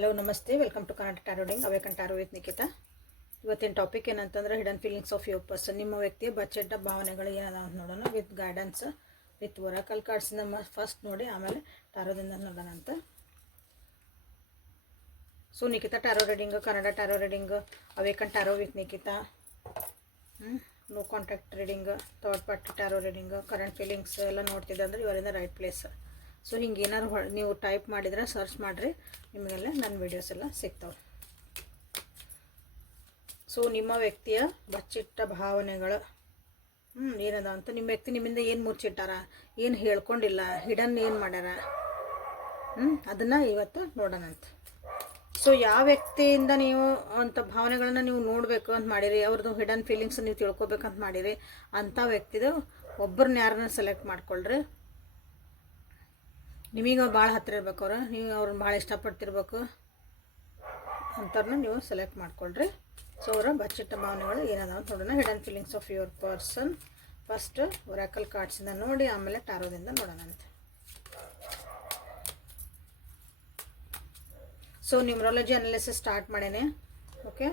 Hello ನಮಸ್ತೆ. Welcome to Karnataka tarot reading awaken tarot with Nikhita ಇವತ್ತಿನ topic ಏನಂತಂದ್ರೆ hidden feelings of your person ನಿಮ್ಮ ವ್ಯಕ್ತಿಯ ಬಚ್ಚೆಡ್ಡ ಭಾವನೆಗಳು ಏನದ ಅಂತ ನೋಡೋಣ ವಿತ್ ಗೈಡೆನ್ಸ್ ವಿತ್ ಒರಾಕಲ್ ಕಾರ್ಡ್ಸಿಂದ ಫಸ್ಟ್ ನೋಡಿ, ಆಮೇಲೆ ಟಾರೋದಿಂದ ನೋಡೋಣ ಅಂತ. So Nikhita tarot reading Kannada tarot reading awaken tarot with Nikhita no contact reading third party tarot reading current feelings ಎಲ್ಲ ನೋಡ್ತಿದ್ದೆ ಅಂದರೆ ಇವರಿಂದ ರೈಟ್ ಪ್ಲೇಸ್ ಸೊ ಹಿಂಗೆ ಏನಾದ್ರು ಹೊ ನೀವು ಟೈಪ್ ಮಾಡಿದ್ರೆ ಸರ್ಚ್ ಮಾಡಿರಿ. ನಿಮಗೆಲ್ಲ ನನ್ನ ವೀಡಿಯೋಸ್ ಎಲ್ಲ ಸಿಗ್ತಾವೆ. ಸೊ ನಿಮ್ಮ ವ್ಯಕ್ತಿಯ ಬಚ್ಚಿಟ್ಟ ಭಾವನೆಗಳು ಹ್ಞೂ ಏನದ ಅಂತ. ನಿಮ್ಮ ವ್ಯಕ್ತಿ ನಿಮ್ಮಿಂದ ಏನು ಮುಚ್ಚಿಟ್ಟಾರ? ಏನು ಹೇಳ್ಕೊಂಡಿಲ್ಲ? ಹಿಡನ್ ಏನು ಮಾಡ್ಯಾರ? ಹ್ಞೂ ಅದನ್ನು ಇವತ್ತು ನೋಡೋಣಂತ. ಸೊ ಯಾವ ವ್ಯಕ್ತಿಯಿಂದ ನೀವು ಅಂಥ ಭಾವನೆಗಳನ್ನ ನೀವು ನೋಡಬೇಕು ಅಂತ ಮಾಡಿರಿ, ಅವ್ರದ್ದು ಹಿಡನ್ ಫೀಲಿಂಗ್ಸ್ ನೀವು ತಿಳ್ಕೊಬೇಕಂತ ಮಾಡಿರಿ ಅಂಥ ವ್ಯಕ್ತಿದು ಒಬ್ಬರನ್ನ ಯಾರನ್ನ ಸೆಲೆಕ್ಟ್ ಮಾಡ್ಕೊಳ್ರಿ. ನಿಮಗೆ ಭಾಳ ಹತ್ತಿರ ಇರ್ಬೇಕು ಅವ್ರು. ನೀವು ಅವ್ರನ್ನ ಭಾಳ ಇಷ್ಟಪಡ್ತಿರ್ಬೇಕು ಅಂಥವ್ರನ್ನ ನೀವು ಸೆಲೆಕ್ಟ್ ಮಾಡ್ಕೊಳ್ರಿ. ಸೊ ಅವರ ಬಚ್ಚಿಟ್ಟ ಭಾವನೆಗಳು ಏನದ ಅಂತ ನೋಡೋಣ. Hidden feelings of your person first oracle ಕಾರ್ಡ್ಸಿಂದ ನೋಡಿ, ಆಮೇಲೆ ಟಾರೋದಿಂದ ನೋಡೋಣ ಅಂತ. ಸೊ ನ್ಯೂಮರಾಲಜಿ ಅನಾಲಿಸಿಸ್ ಸ್ಟಾರ್ಟ್ ಮಾಡೇನೆ. ಓಕೆ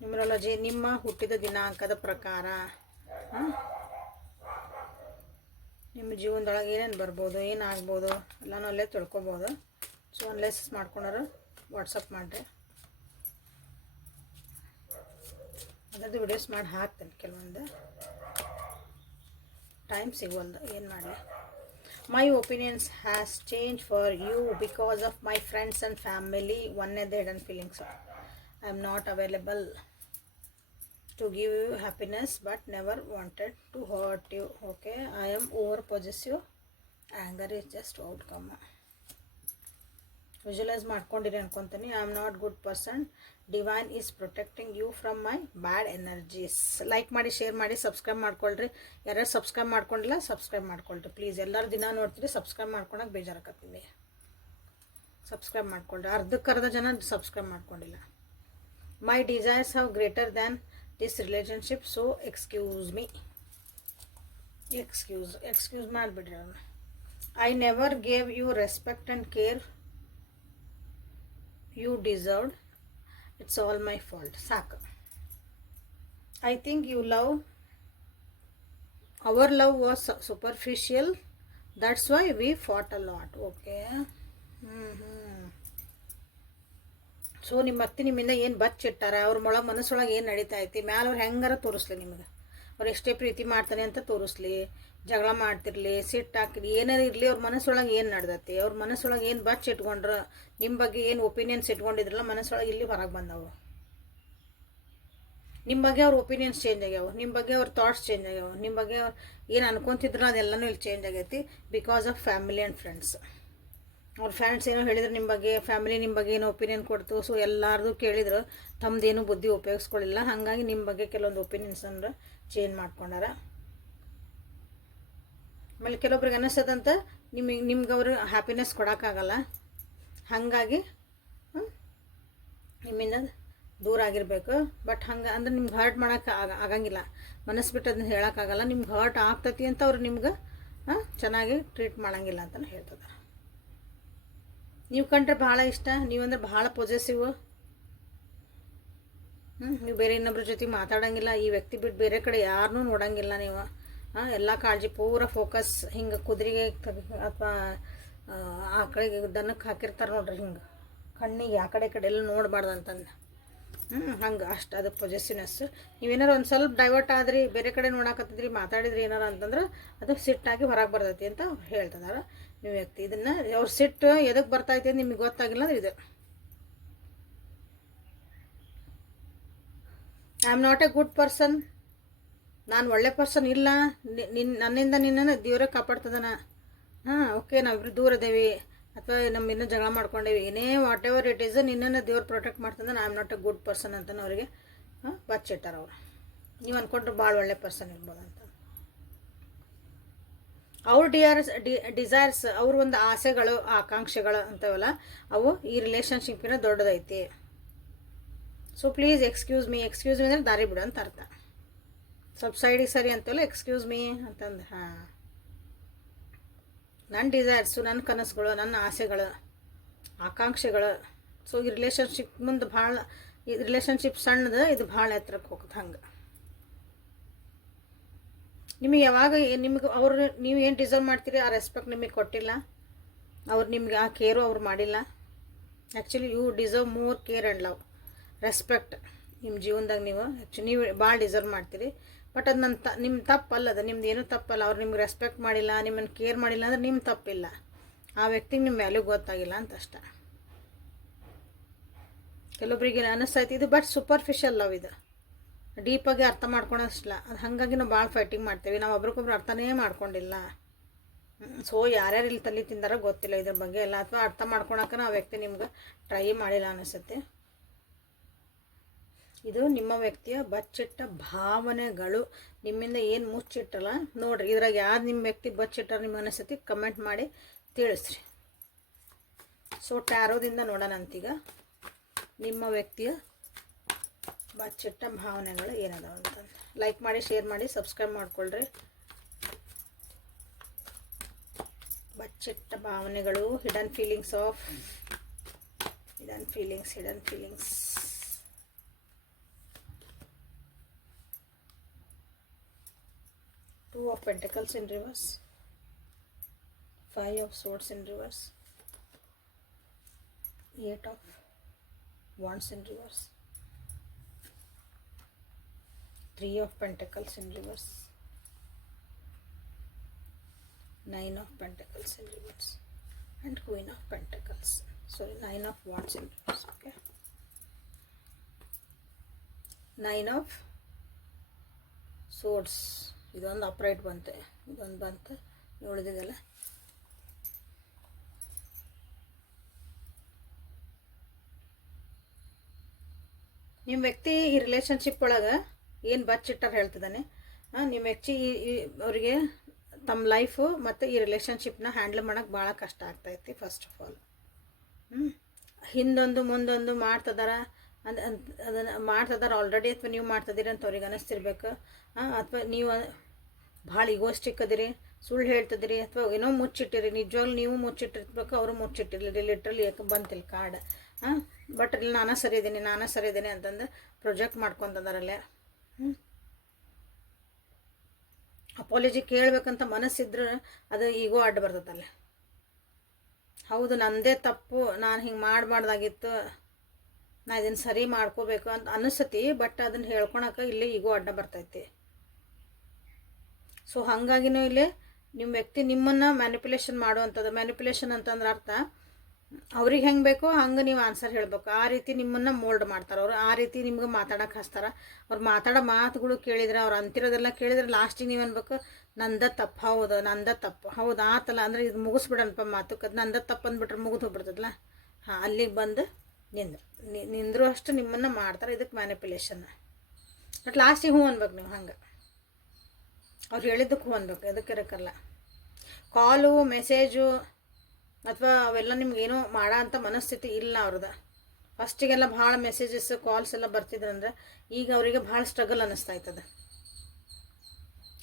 ನ್ಯೂಮರಾಲಜಿ ನಿಮ್ಮ ಹುಟ್ಟಿದ ದಿನಾಂಕದ ಪ್ರಕಾರ. ಹಾಂ ನಿಮ್ಮ ಜೀವನದೊಳಗೆ ಏನೇನು ಬರ್ಬೋದು ಏನಾಗ್ಬೋದು ಎಲ್ಲನೂ ಅಲ್ಲೇ ತಿಳ್ಕೊಬೋದು. ಸೊ ಅನ್ಲೆಸ್ ಮಾಡ್ಕೊಂಡ್ರೆ ವಾಟ್ಸಪ್ ಮಾಡಿರಿ. ಅದರದ್ದು ವಿಡಿಯೋಸ್ ಮಾಡಿ ಹಾಕ್ತೇನೆ ಕೆಲವೊಂದು. ಟೈಮ್ ಸಿಗೋಲ್ದು, ಏನು ಮಾಡಲಿ? My opinions has change for you because of my friends and family ಒನ್ನೇದು and feelings I am not available to give you happiness, but never wanted to hurt you, okay? I am over possessive anger is just outcome. Visualize ಮಾಡ್ಕೊಂಡಿರಿ ಅನ್ಕೊತೀನಿ. I am not good person divine is protecting you from my bad energies like ಮಾಡಿ share ಮಾಡಿ subscribe ಮಾಡ್ಕೊಳ್ರಿ. ಯಾರ್ಯಾರು subscribe ಮಾಡ್ಕೊಂಡಿಲ್ಲ subscribe ಮಾಡ್ಕೊಳ್ರಿ. Please ಎಲ್ಲರೂ ದಿನ ನೋಡ್ತೀರಿ ಸಬ್ಸ್ಕ್ರೈಬ್ ಮಾಡ್ಕೊಳಕ್ಕೆ ಬೇಜಾರಾಕತ್ತೀನಿ. ಸಬ್ಸ್ಕ್ರೈಬ್ ಮಾಡ್ಕೊಳ್ರಿ. ಅರ್ಧಕ್ಕರ್ಧ ಜನ ಸಬ್ಸ್ಕ್ರೈಬ್ ಮಾಡ್ಕೊಂಡಿಲ್ಲ. My desires have greater than this relationship so excuse me excuse excuse ಮಾಡಿಬಿಡ್ರಿ ಅವ್ರನ್ನ I never gave you respect and care you deserved it's all my fault ಸಾಕು I think you love our love was superficial that's why we fought a lot okay ಹ್ಞೂ ಹ್ಞೂ so ನಿಮ್ಮ ಅತ್ತಿ ನಿಮ್ಮಿಂದ ಏನು ಬಚ್ಚಿಟ್ಟಾರ ಅವ್ರ ಮೊಳ ಮನಸ್ಸೊಳಗೆ ಏನು ನಡೀತಾ ಐತಿ? ಮ್ಯಾಲ ಅವ್ರು ಹೆಂಗಾರ ತೋರಿಸ್ಲಿ ನಿಮಗೆ? ಅವ್ರು ಎಷ್ಟೇ ಪ್ರೀತಿ ಮಾಡ್ತಾನೆ ಅಂತ ತೋರಿಸ್ಲಿ. ಜಗಳ ಮಾಡ್ತಿರ್ಲಿ ಸಿಟ್ಟು ಹಾಕಿರಿ ಏನಾರು ಇರಲಿ, ಅವ್ರ ಮನಸ್ಸೊಳಗೆ ಏನು ನಡ್ದೈತಿ? ಅವ್ರ ಮನಸ್ಸೊಳಗೆ ಏನು ಬಚ್ಚ ಇಟ್ಕೊಂಡ್ರ ನಿಮ್ಮ ಬಗ್ಗೆ ಏನು ಒಪಿನಿಯನ್ಸ್ ಇಟ್ಕೊಂಡಿದ್ರಲ್ಲ, ಮನಸ್ಸೊಳಗೆ ಇಲ್ಲಿ ಹೊರಗೆ ಬಂದವು. ನಿಮ್ಮ ಬಗ್ಗೆ ಅವ್ರ ಒಪಿನಿಯನ್ಸ್ ಚೇಂಜ್ ಆಗ್ಯಾವ. ನಿಮ್ಮ ಬಗ್ಗೆ ಅವ್ರ ಥಾಟ್ಸ್ ಚೇಂಜ್ ಆಗ್ಯಾವ. ನಿಮ್ಮ ಬಗ್ಗೆ ಅವ್ರು ಏನು ಅನ್ಕೊಂತಿದ್ರು ಅದೆಲ್ಲನೂ ಇಲ್ಲಿ ಚೇಂಜ್ ಆಗೈತಿ because of family and friends ಅವ್ರ ಫ್ರೆಂಡ್ಸ್ ಏನೋ ಹೇಳಿದ್ರು ನಿಮ್ಮ ಬಗ್ಗೆ ಫ್ಯಾಮಿಲಿ ನಿಮ್ಮ ಬಗ್ಗೆ ಏನೋ ಒಪಿನಿಯನ್ ಕೊಡ್ತು. ಸೊ ಎಲ್ಲಾರ್ದು ಕೇಳಿದ್ರು ತಮ್ಮದೇನು ಬುದ್ಧಿ ಉಪಯೋಗಿಸ್ಕೊಳ್ಳಿಲ್ಲ ಹಾಗಾಗಿ ನಿಮ್ಮ ಬಗ್ಗೆ ಕೆಲವೊಂದು ಒಪಿನಿಯನ್ಸ್ ಅಂದ್ರೆ ಚೇಂಜ್ ಮಾಡ್ಕೊಂಡಾರ. ಆಮೇಲೆ ಕೆಲವೊಬ್ರಿಗೆ ಅನ್ನಿಸ್ತದಂತ ನಿಮಗೆ ನಿಮ್ಗೆ ಅವರು ಹ್ಯಾಪಿನೆಸ್ ಕೊಡೋಕ್ಕಾಗಲ್ಲ. ಹಾಗಾಗಿ ನಿಮ್ಮಿಂದ ದೂರ ಆಗಿರಬೇಕು. ಬಟ್ ಹಂಗೆ, ಅಂದ್ರೆ ನಿಮ್ಗೆ ಹರ್ಟ್ ಮಾಡೋಕೆ ಆಗ, ಆಗಂಗಿಲ್ಲ. ಮನಸ್ಸು ಬಿಟ್ಟು ಅದನ್ನ ಹೇಳೋಕ್ಕಾಗಲ್ಲ. ನಿಮ್ಗೆ ಹರ್ಟ್ ಆಗ್ತತಿ ಅಂತ ಅವ್ರು ನಿಮ್ಗೆ ಚೆನ್ನಾಗಿ ಟ್ರೀಟ್ ಮಾಡೋಂಗಿಲ್ಲ ಅಂತಲೇ ಹೇಳ್ತದ. ನೀವು ಕಂಡ್ರೆ ಭಾಳ ಇಷ್ಟ ನೀವಂದ್ರೆ ಭಾಳ ಪೊಸೆಸಿವ್ ಹ್ಞೂ ನೀವು ಬೇರೆ ಇನ್ನೊಬ್ರ ಜೊತೆ ಮಾತಾಡೋಂಗಿಲ್ಲ, ಈ ವ್ಯಕ್ತಿ ಬಿಟ್ಟು ಬೇರೆ ಕಡೆ ಯಾರನ್ನೂ ನೋಡೋಂಗಿಲ್ಲ ನೀವು. ಹಾಂ, ಎಲ್ಲ ಕಾಳಜಿ ಪೂರ ಫೋಕಸ್ ಹಿಂಗೆ ಕುದುರೆಗೆ ಅಥವಾ, ಆ ಕಡೆಗೆ ದನಕ್ಕೆ ಹಾಕಿರ್ತಾರೆ ನೋಡ್ರಿ ಹಿಂಗೆ. ಕಣ್ಣಿಗೆ ಆ ಕಡೆ ಕಡೆ ಎಲ್ಲ ನೋಡಬಾರ್ದು ಅಂತಂದು. ಹ್ಞೂ ಹಂಗೆ ಅಷ್ಟು ಅದು ಪೊಸೆಸಿವ್ನೆಸ್ ನೀವೇನಾರು ಒಂದು ಸ್ವಲ್ಪ ಡೈವರ್ಟ್ ಆದ್ರಿ, ಬೇರೆ ಕಡೆ ನೋಡಾಕತ್ತಿದ್ರಿ, ಮಾತಾಡಿದ್ರಿ ಏನಾರ ಅಂತಂದ್ರೆ ಅದು ಸಿಟ್ಟಾಗಿ ಹೊರಗೆ ಬರ್ತೈತಿ ಅಂತ ಹೇಳ್ತಿದಾರ. ನೀವು ವ್ಯಕ್ತಿ ಇದನ್ನು, ಅವ್ರ ಸಿಟ್ಟು ಎದಕ್ಕೆ ಬರ್ತಾ ಅಂತ ನಿಮಗೆ ಗೊತ್ತಾಗಿಲ್ಲ ಅಂದ್ರೆ ಇದು. I am not a good person ನಾನು ಒಳ್ಳೆ ಪರ್ಸನ್ ಇಲ್ಲ. ನಿನ್ನ ನನ್ನಿಂದ ನಿನ್ನನ್ನು ದೇವರೇ ಕಾಪಾಡ್ತದನ. ಹಾಂ, ಓಕೆ ನಾವಿಬ್ರು ದೂರ ಅಥವಾ ನಮ್ಮ ಇನ್ನೂ ಜಗಳ ಮಾಡ್ಕೊಂಡೇವಿ. ಏನೇ ವಾಟ್ ಎವರ್ ಇಟ್ ಈಸ್ ನಿನ್ನನ್ನು ದೇವ್ರು protect ಮಾಡ್ತಂದ್ರೆ I am not a good person ಅಂತ ಅವರಿಗೆ ಬಚ್ಚಿಟ್ಟಾರ ಅವರು. ನೀವು ಅಂದ್ಕೊಂಡ್ರೆ ಭಾಳ ಒಳ್ಳೆ ಪರ್ಸನ್ ಇರ್ಬೋದು ಅಂತ. ಅವ್ರ ಡಿಯರ್ಸ್ ಡಿಸೈರ್ಸ್, ಅವ್ರ ಒಂದು ಆಸೆಗಳು, ಆಕಾಂಕ್ಷೆಗಳು ಅಂತವಲ್ಲ, ಅವು ಈ ರಿಲೇಷನ್ಶಿಪ್ಪಿನ ದೊಡ್ಡದೈತಿ. So please excuse me excuse me ಅಂದರೆ ದಾರಿ ಬಿಡು ಅಂತ ಅರ್ಥ. ಸಬ್ಸೈಡಿಗೆ ಸೈಡಿಗೆ ಸರಿ ಅಂತಲ್ಲ ಎಕ್ಸ್ಕ್ಯೂಸ್ ಮೀ ಅಂತಂದು, ಹಾಂ. ನನ್ನ ಡಿಸೈರ್ಸು ನನ್ನ ಕನಸುಗಳು ನನ್ನ ಆಸೆಗಳು, ಆಕಾಂಕ್ಷೆಗಳು. ಸೊ ಈ ರಿಲೇಷನ್ಶಿಪ್ ಮುಂದೆ ಭಾಳ, ಈ ರಿಲೇಷನ್ಶಿಪ್ ಸಣ್ಣದು, ಇದು ಭಾಳ ಎತ್ತರಕ್ಕೆ ಹೋಗುತ್ತೆ ಹಂಗೆ. ನಿಮಗೆ ಯಾವಾಗ ನಿಮ್ಗೆ ಅವರು ನೀವು ಏನು ಡಿಸರ್ವ್ ಮಾಡ್ತೀರಿ ಆ ರೆಸ್ಪೆಕ್ಟ್ ನಿಮಗೆ ಕೊಟ್ಟಿಲ್ಲ? ಅವ್ರು ನಿಮ್ಗೆ ಆ ಕೇರು ಅವ್ರು ಮಾಡಿಲ್ಲ? Actually you deserve more care and love respect ನಿಮ್ಮ ಜೀವನದಾಗ ನೀವು. ಆ್ಯಕ್ಚುಲಿ ನೀವು ಭಾಳ ಡಿಸರ್ವ್ ಮಾಡ್ತೀರಿ. ಬಟ್ ಅದು ನನ್ನ ತ ನಿಮ್ಮ ತಪ್ಪಲ್ಲ ಅದು ನಿಮ್ದು ಏನೂ ತಪ್ಪಲ್ಲ. ಅವ್ರು ನಿಮ್ಗೆ ರೆಸ್ಪೆಕ್ಟ್ ಮಾಡಿಲ್ಲ ನಿಮ್ಮನ್ನು ಕೇರ್ ಮಾಡಿಲ್ಲ ಅಂದ್ರೆ ನಿಮ್ಮ ತಪ್ಪಿಲ್ಲ. ಆ ವ್ಯಕ್ತಿಗೆ ನಿಮ್ಮ ವ್ಯಾಲ್ಯೂ ಗೊತ್ತಾಗಿಲ್ಲ ಅಂತ ಅಷ್ಟೆ ಕೆಲವೊಬ್ಬರಿಗೆ ಅನ್ನಿಸ್ತೈತಿ ಇದು ಬಟ್ ಸೂಪರ್ಫಿಷಿಯಲ್ ಲವ್ ಇದು. ಡೀಪಾಗಿ ಅರ್ಥ ಮಾಡ್ಕೊಳೋಷ್ಟಿಲ್ಲ ಅದು ಹಾಗಾಗಿ ನಾವು ಭಾಳ ಫೈಟಿಂಗ್ ಮಾಡ್ತೀವಿ. ನಾವು ಒಬ್ರಿಗೊಬ್ರು ಅರ್ಥನೇ ಮಾಡ್ಕೊಂಡಿಲ್ಲ. ಸೊ ಯಾರ್ಯಾರು ಇಲ್ಲಿ ತಲೆ ತಿಂದಾರೋ ಗೊತ್ತಿಲ್ಲ ಇದ್ರ ಬಗ್ಗೆ ಎಲ್ಲ. ಅಥವಾ ಅರ್ಥ ಮಾಡ್ಕೊಳಕ್ಕೆ ಆ ವ್ಯಕ್ತಿ ನಿಮ್ಗೆ ಟ್ರೈ ಮಾಡಿಲ್ಲ ಅನಿಸುತ್ತೆ. ಇದು ನಿಮ್ಮ ವ್ಯಕ್ತಿಯ ಬಚ್ಚಿಟ್ಟ ಭಾವನೆಗಳು. ನಿಮ್ಮಿಂದ ಏನು ಮುಚ್ಚಿಟ್ಟಲ್ಲ. ನೋಡ್ರಿ, ಇದ್ರಾಗ ಯಾರು ನಿಮ್ಮ ವ್ಯಕ್ತಿ ಬಚ್ಚಿಟ್ಟಾರ ನಿಮ್ಗೆ ಅನಿಸುತ್ತೆ ಕಮೆಂಟ್ ಮಾಡಿ ತಿಳಿಸ್ರಿ. ಸೊ ಟ್ಯಾರೋದಿಂದ ನೋಡೋಣ ಅಂತೀಗ ನಿಮ್ಮ ವ್ಯಕ್ತಿಯ ಬಚ್ಚಿಟ್ಟ ಭಾವನೆಗಳು ಏನದಾವ ಅಂತಂದು ಲೈಕ್ ಮಾಡಿ ಶೇರ್ ಮಾಡಿ ಸಬ್ಸ್ಕ್ರೈಬ್ ಮಾಡ್ಕೊಳ್ರಿ. ಬಚ್ಚಿಟ್ಟ ಭಾವನೆಗಳು hidden feelings of hidden feelings hidden feelings two of pentacles in reverse five of swords in reverse eight of wands in reverse. Three of pentacles in reverse nine of pentacles in reverse and queen of pentacles sorry nine of wands in reverse okay nine of swords ಇದೊಂದು upright ಬಂತೆ. ಇದೊಂದು ಬಂತು. ನೋಡಿದಿದ್ದಲ್ಲ ನಿಮ್ಮ ವ್ಯಕ್ತಿ ಈ relationship ಒಳಗೆ ಏನು ಬಚ್ಚಿಟ್ಟರು ಹೇಳ್ತಿದ್ದಾನೆ? ನಿಮ್ಮ ಹೆಚ್ಚಿ ಅವರಿಗೆ ತಮ್ಮ ಲೈಫು ಮತ್ತು ಈ ರಿಲೇಷನ್ಶಿಪ್ನ ಹ್ಯಾಂಡಲ್ ಮಾಡೋಕ್ಕೆ ಭಾಳ ಕಷ್ಟ ಆಗ್ತೈತಿ ಫಸ್ಟ್ ಆಫ್ ಆಲ್ ಹಿಂದೊಂದು ಮುಂದೊಂದು ಮಾಡ್ತದಾರ ಅಂದ ಅದನ್ನು ಮಾಡ್ತದಾರ ಆಲ್ರೆಡಿ ಅಥವಾ ನೀವು ಮಾಡ್ತದೀರಿ ಅಂತ ಅವ್ರಿಗೆ ಅನ್ನಿಸ್ತಿರ್ಬೇಕು ಅಥವಾ ನೀವು ಭಾಳ ಇಗೋಸ್ಟಿಕ್ ಅದಿರಿ ಸುಳ್ಳು ಹೇಳ್ತಿದ್ರಿ, ಅಥವಾ ಏನೋ ಮುಚ್ಚಿಟ್ಟಿರಿ, ನಿಜವಾಗ್ಲೂ ನೀವು ಮುಚ್ಚಿಟ್ಟಿರ್ಬೇಕು, ಅವರು ಮುಚ್ಚಿಟ್ಟಿರಲಿ ಲಿಟ್ರಲಿ ಯಾಕೆ ಬಂತಿಲ್ಲ ಕಾರ್ಡ್ ಹಾಂ ಬಟ್ ಇಲ್ಲಿ ನಾನು ಸರಿ ಇದ್ದೀನಿ ನಾನು ಸರಿ ಇದ್ದೀನಿ ಅಂತಂದು ಪ್ರೊಜೆಕ್ಟ್ ಮಾಡ್ಕೊತದಾರಲ್ಲೇ. ಅಪಾಲಜಿ ಕೇಳಬೇಕಂತ ಮನಸ್ಸಿದ್ರೆ ಅದು ಈಗೋ ಅಡ್ಡ ಬರ್ತದಲ್ಲ. ಹೌದು, ನಂದೇ ತಪ್ಪು, ನಾನು ಹಿಂಗೆ ಮಾಡಬಾರ್ದಾಗಿತ್ತು, ನಾ ಇದನ್ನು ಸರಿ ಮಾಡ್ಕೋಬೇಕು ಅಂತ ಅನಿಸ್ತತಿ ಬಟ್ ಅದನ್ನು ಹೇಳ್ಕೊಳಕ್ಕೆ ಇಲ್ಲಿ ಈಗೋ ಅಡ್ಡ ಬರ್ತೈತಿ. ಸೊ ಹಾಗಾಗಿನೂ ಇಲ್ಲಿ ನಿಮ್ಮ ವ್ಯಕ್ತಿ ನಿಮ್ಮನ್ನು ಮ್ಯಾನಿಪುಲೇಷನ್ ಮಾಡುವಂಥದ್ದು ಮ್ಯಾನಿಪುಲೇಷನ್ ಅಂತಂದ್ರೆ ಅರ್ಥ ಅವ್ರಿಗೆ ಹೆಂಗೆ ಬೇಕೋ ಹಂಗೆ ನೀವು ಆನ್ಸರ್ ಹೇಳಬೇಕು. ಆ ರೀತಿ ನಿಮ್ಮನ್ನು ಮೋಲ್ಡ್ ಮಾಡ್ತಾರೆ. ಅವರು ಆ ರೀತಿ ನಿಮ್ಗೆ ಮಾತಾಡೋಕೆ ಹಚ್ತಾರೆ. ಅವ್ರು ಮಾತಾಡೋ ಮಾತುಗಳು ಕೇಳಿದ್ರೆ, ಅವ್ರು ಅಂತಿರೋದೆಲ್ಲ ಕೇಳಿದ್ರೆ ಲಾಸ್ಟಿಗೆ ನೀವು ಅನ್ಬೇಕು ನಂದ ತಪ್ಪು ಹೌದು, ನಂದ ತಪ್ಪು ಹೌದು ಆತಲ್ಲ ಅಂದರೆ ಇದು ಮುಗಿಸ್ಬಿಡಣಪ್ಪ ಮಾತುಕದು ನಂದ ತಪ್ಪು ಅಂದ್ಬಿಟ್ರೆ ಮುಗಿದು ಹೋಗ್ಬಿಡ್ತದಲ್ಲ? ಹಾಂ, ಅಲ್ಲಿಗೆ ಬಂದು ನಿಂದ್ರು ನಿಂದ್ರು ಅಷ್ಟು ನಿಮ್ಮನ್ನು ಮಾಡ್ತಾರೆ ಇದಕ್ಕೆ ಮ್ಯಾನಿಪುಲೇಷನ್ ಬಟ್ ಲಾಸ್ಟಿಗೆ ಹ್ಞೂ ಅನ್ಬೇಕು ನೀವು ಹಂಗೆ. ಅವ್ರು ಹೇಳಿದ್ದಕ್ಕೆ ಹೂ ಅನ್ಬೇಕು ಅದಕ್ಕೆ ಇರೋಕ್ಕಲ್ಲ ಕಾಲು ಮೆಸೇಜು ಅಥವಾ ಅವೆಲ್ಲ ನಿಮ್ಗೇನೋ ಮಾಡೋ ಅಂಥ ಮನಸ್ಥಿತಿ ಇಲ್ಲ ಅವ್ರದ್ದು. ಫಸ್ಟಿಗೆಲ್ಲ ಭಾಳ ಮೆಸೇಜಸ್ ಕಾಲ್ಸ್ ಎಲ್ಲ ಬರ್ತಿದ್ರಂದ್ರೆ ಈಗ ಅವರಿಗೆ ಭಾಳ ಸ್ಟ್ರಗಲ್ ಅನ್ನಿಸ್ತಾ ಇರ್ತದೆ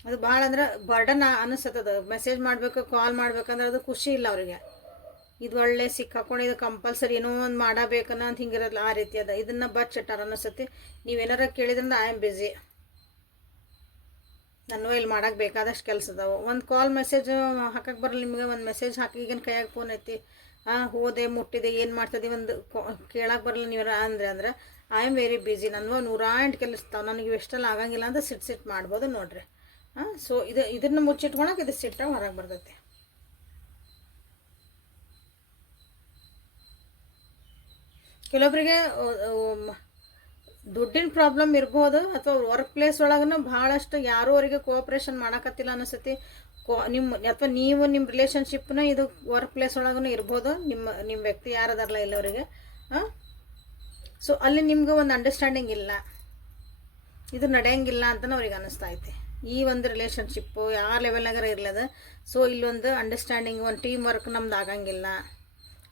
ಅದು ಭಾಳ ಅಂದ್ರೆ ಬರ್ಡನ್ ಅನ್ನಿಸ್ತದ. ಮೆಸೇಜ್ ಮಾಡಬೇಕು ಕಾಲ್ ಮಾಡ್ಬೇಕಂದ್ರೆ ಅದು ಖುಷಿ ಇಲ್ಲ ಅವರಿಗೆ. ಇದು ಒಳ್ಳೆ ಸಿಕ್ಕಾಕೊಂಡು ಇದು ಕಂಪಲ್ಸರಿ ಏನೋ ಒಂದು ಮಾಡಬೇಕನ್ನ ಅಂತ ಹಿಂಗಿರಲ್ಲ ಆ ರೀತಿ ಅದ. ಇದನ್ನು ಬಚ್ಚಿಟ್ಟಾರ ಅನ್ನಿಸ್ತತಿ. ನೀವೇನಾರ ಕೇಳಿದ್ರಿಂದ ಐ ಆಮ್ ಬ್ಯುಸಿ ನಾನು ಇಲ್ಲಿ ಮಾಡೋಕೆ ಬೇಕಾದಷ್ಟು ಕೆಲಸ ಅದಾವೆ ಒಂದು ಕಾಲ್ ಮೆಸೇಜ್ ಹಾಕಕ್ಕೆ ಬರಲ್ಲ, ನಿಮಗೆ ಒಂದು ಮೆಸೇಜ್ ಹಾಕಿ ಈಗಿನ ಕೈಯಾಗ ಫೋನ್ ಐತಿ. ಹಾಂ ಹೋದೆ, ಮುಟ್ಟಿದೆ, ಏನು ಮಾಡ್ತದೆ ಒಂದು ಕೇಳಕ್ಕೆ ಬರಲ್ಲ ನೀವು ಅಂದರೆ ಅಂದ್ರೆ ಐ ಆಮ್ ವೆರಿ ಬ್ಯುಸಿ ನನ್ನ ನೂರಾಂಟು ಕೆಲಸ ಇರ್ತಾವೆ. ನನಗೆ ಇವೆಷ್ಟೆಲ್ಲ ಆಗಂಗಿಲ್ಲ ಅಂತ ಸಿಟ್ ಸಿಟ್ ಮಾಡ್ಬೋದು ನೋಡ್ರಿ. ಹಾಂ ಸೊ ಇದು, ಇದನ್ನು ಮುಚ್ಚಿಟ್ಕೊಳಕ್ಕೆ ಇದು ಸಿಟ್ಟಾಗಿ ಹೊರಗೆ ಬರ್ತೈತಿ. ಕೆಲವೊಬ್ಬರಿಗೆ ದುಡ್ಡಿನ ಪ್ರಾಬ್ಲಮ್ ಇರ್ಬೋದು ಅಥವಾ ವರ್ಕ್ ಪ್ಲೇಸ್ ಒಳಗೂ ಭಾಳಷ್ಟು ಯಾರೂ ಅವರಿಗೆ ಕೋಆಪ್ರೇಷನ್ ಮಾಡಕತ್ತಿಲ್ಲ ಅನಿಸ್ತತಿ. ಕೋ ನಿಮ್ಮ ಅಥವಾ ನೀವು ನಿಮ್ಮ ರಿಲೇಷನ್ಶಿಪ್ನ ಇದು ವರ್ಕ್ ಪ್ಲೇಸ್ ಒಳಗೂ ಇರ್ಬೋದು. ನಿಮ್ಮ ನಿಮ್ಮ ವ್ಯಕ್ತಿ ಯಾರದಾರಲ್ಲ ಇಲ್ಲವರಿಗೆ ಹಾಂ? ಸೊ ಅಲ್ಲಿ ನಿಮ್ಗೆ ಒಂದು ಅಂಡರ್ಸ್ಟ್ಯಾಂಡಿಂಗ್ ಇಲ್ಲ. ಇದು ನಡೆಯಂಗಿಲ್ಲ ಅಂತಲೂ ಅವ್ರಿಗೆ ಅನ್ನಿಸ್ತಾ ಐತಿ ಈ ಒಂದು ರಿಲೇಷನ್ಶಿಪ್ಪು ಯಾವ ಲೆವೆಲ್ನಾಗಾರ ಇರ್ಲದ ಸೊ ಇಲ್ಲೊಂದು ಅಂಡರ್ಸ್ಟ್ಯಾಂಡಿಂಗ್ ಒಂದು ಟೀಮ್ ವರ್ಕ್ ನಮ್ದು ಆಗಂಗಿಲ್ಲ.